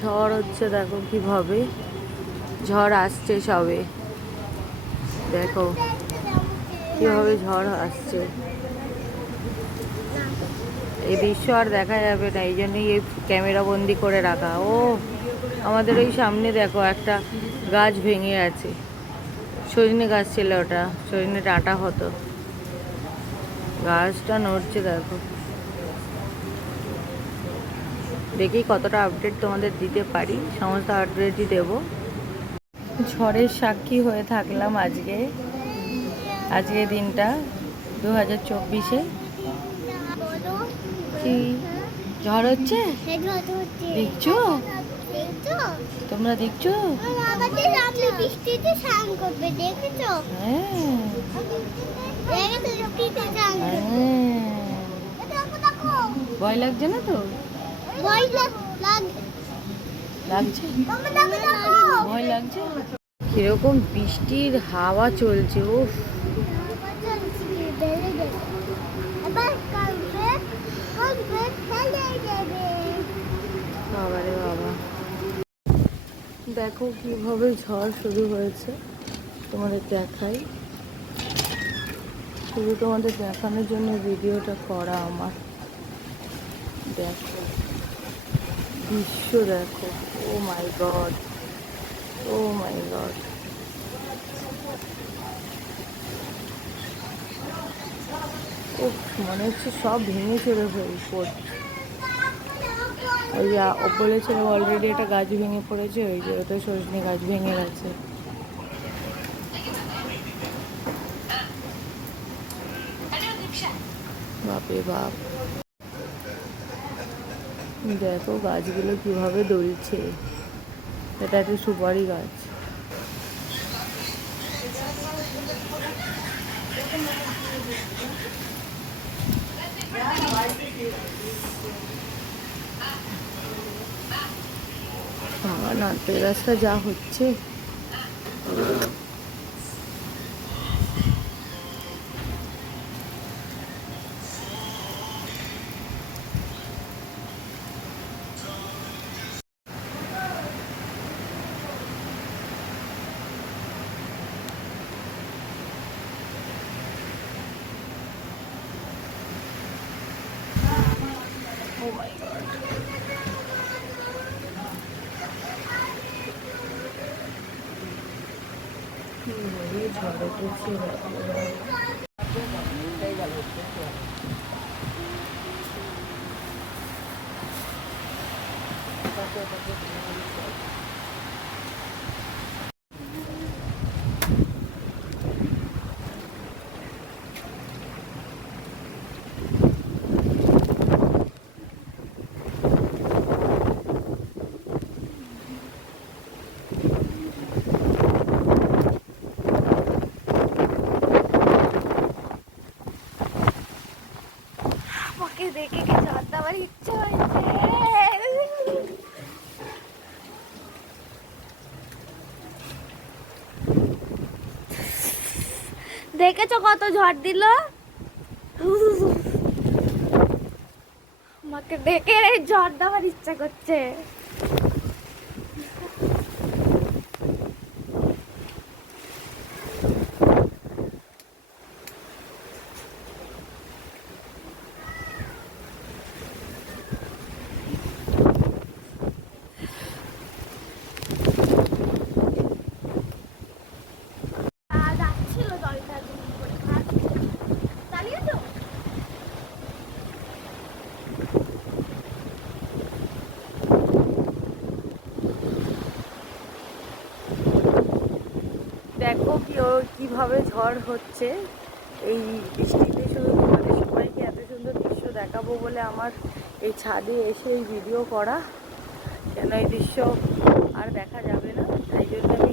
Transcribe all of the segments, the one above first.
ঝড় হচ্ছে, দেখো কিভাবে ঝড় আসছে। সবে দেখো কিভাবে ঝড় আসছে। এই দৃশ্য আর দেখা যাবে না, এই জন্যই এই ক্যামেরা বন্দি করে রাখা। ও আমাদের ওই সামনে দেখো একটা গাছ ভেঙে আছে, সজনে গাছ ছিল ওটা, সজনে ডাঁটা হতো, গাছটা নড়ছে দেখো। দেখি কতটা আপডেট তোমাদের দিতে পারি, সমস্ত আপডেটই দেবো। ঝড়ের সাক্ষী হয়ে থাকলাম আজকে দিনটা 2024-এ। কি ঝড় হচ্ছে দেখছো? তোমরা দেখছো? ভয় লাগছে না তো? লাগছে, ভয় লাগছে। কিরকম বৃষ্টির হাওয়া চলছে, ও বাবারে বাবা। দেখো কিভাবে ঝড় শুরু হয়েছে, তোমাদের দেখাই, শুধু তোমাদের দেখানোর জন্য ভিডিওটা করা আমার। দেখো দৃশ্য দেখো, ও মাই গড, ও মাই গড। ও মনে হচ্ছে সব ভেঙে চলে পড়ছে। ওই যে বলেছিলাম অলরেডি একটা গাছ ভেঙে পড়েছে, ওই যে ওটা সজনে গাছ ভেঙে গেছে। বাপরে বাপ, দেখো গাছগুলো কিভাবে দুলছে। এটা একটা সুপারি গাছ। নারকেল গাছটা যা হচ্ছে, ও মাই গড। ঝড় উঠেছে। আমাকে দেখে কি জানতে আমার ইচ্ছা হয়েছে। দেখেছো কত ঝড় দিল? আমাকে দেখে ঝড় দেওয়ার ইচ্ছা করছে। দেখো কিভাবে ঝড় হচ্ছে এই বৃষ্টিতে। শুধু তোমাদের সবাইকে এত সুন্দর দৃশ্য দেখাবো বলে আমার এই ছাদে এসে এই ভিডিও করা, কেন এই দৃশ্য আর দেখা যাবে না, তাই জন্য আমি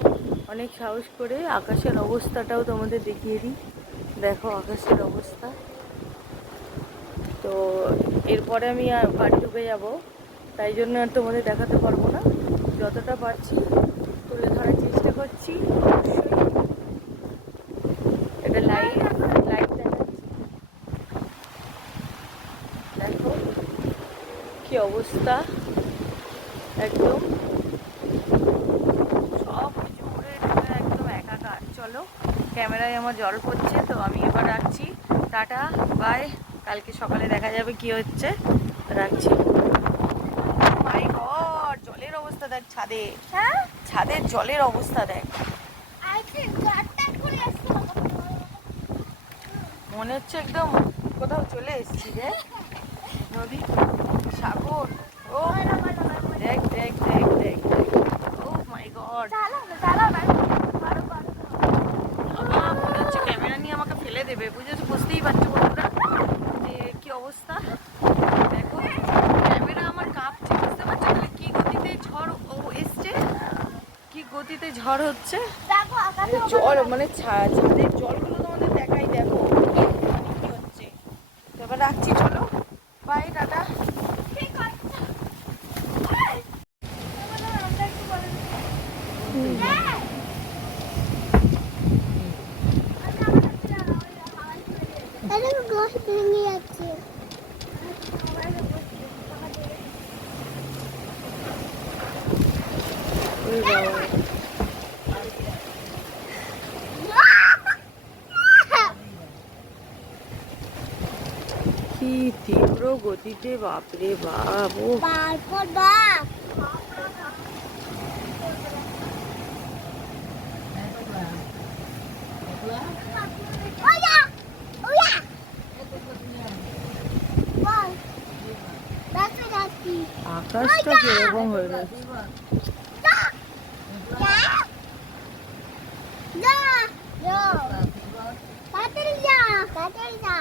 অনেক সাহস করে আকাশের অবস্থাটাও তোমাদের দেখিয়ে দিই। দেখো আকাশের অবস্থা। তো এরপরে আমি বাড়ি ঢুকে যাব, তাই জন্য আর তোমাদের দেখাতে পারবো না, যতটা পারছি তুলে ধরার চেষ্টা করছি। এটা লাইট দেখাচ্ছি, দেখো কি অবস্থা। একদম সব কিছু করে ঢুকে একদম একাকার। চলো, ক্যামেরায় আমার জল পড়ছে, তো আমি এবার রাখছি। টাটা, বাই। কালকে সকালে দেখা যাবে কি হচ্ছে। রাখছি। মাই গড, জলের অবস্থা দেখ ছাদে। হ্যাঁ ছাদের জলের অবস্থা দেখ। মনে হচ্ছে একদম কোথাও চলে এসেছি রে। নদী, সাগর। ও দেখ দেখ দেখ দেখ দেখ। ও মাই গড, মনে হচ্ছে ক্যামেরা নিয়ে আমাকে ফেলে দেবে। বুঝতেই পারছো বন্ধুরা যে কি অবস্থা। দেখো, ক্যামেরা আমার কাঁপছে, বুঝতে পারছো তাহলে কি গতিতে ঝড় এসছে, কি গতিতে ঝড় হচ্ছে। জল মানে ছাদের জলগুলো তোমাদের দেখাই, দেখো কি হচ্ছে। তো এবার রাখছি, চলো, বাই, টাটা। কি তীব্র গতিতে, বাপরে বাপ। ও আকাশটা কিরকম হয়ে গেছে। তাড়াতাড়ি যা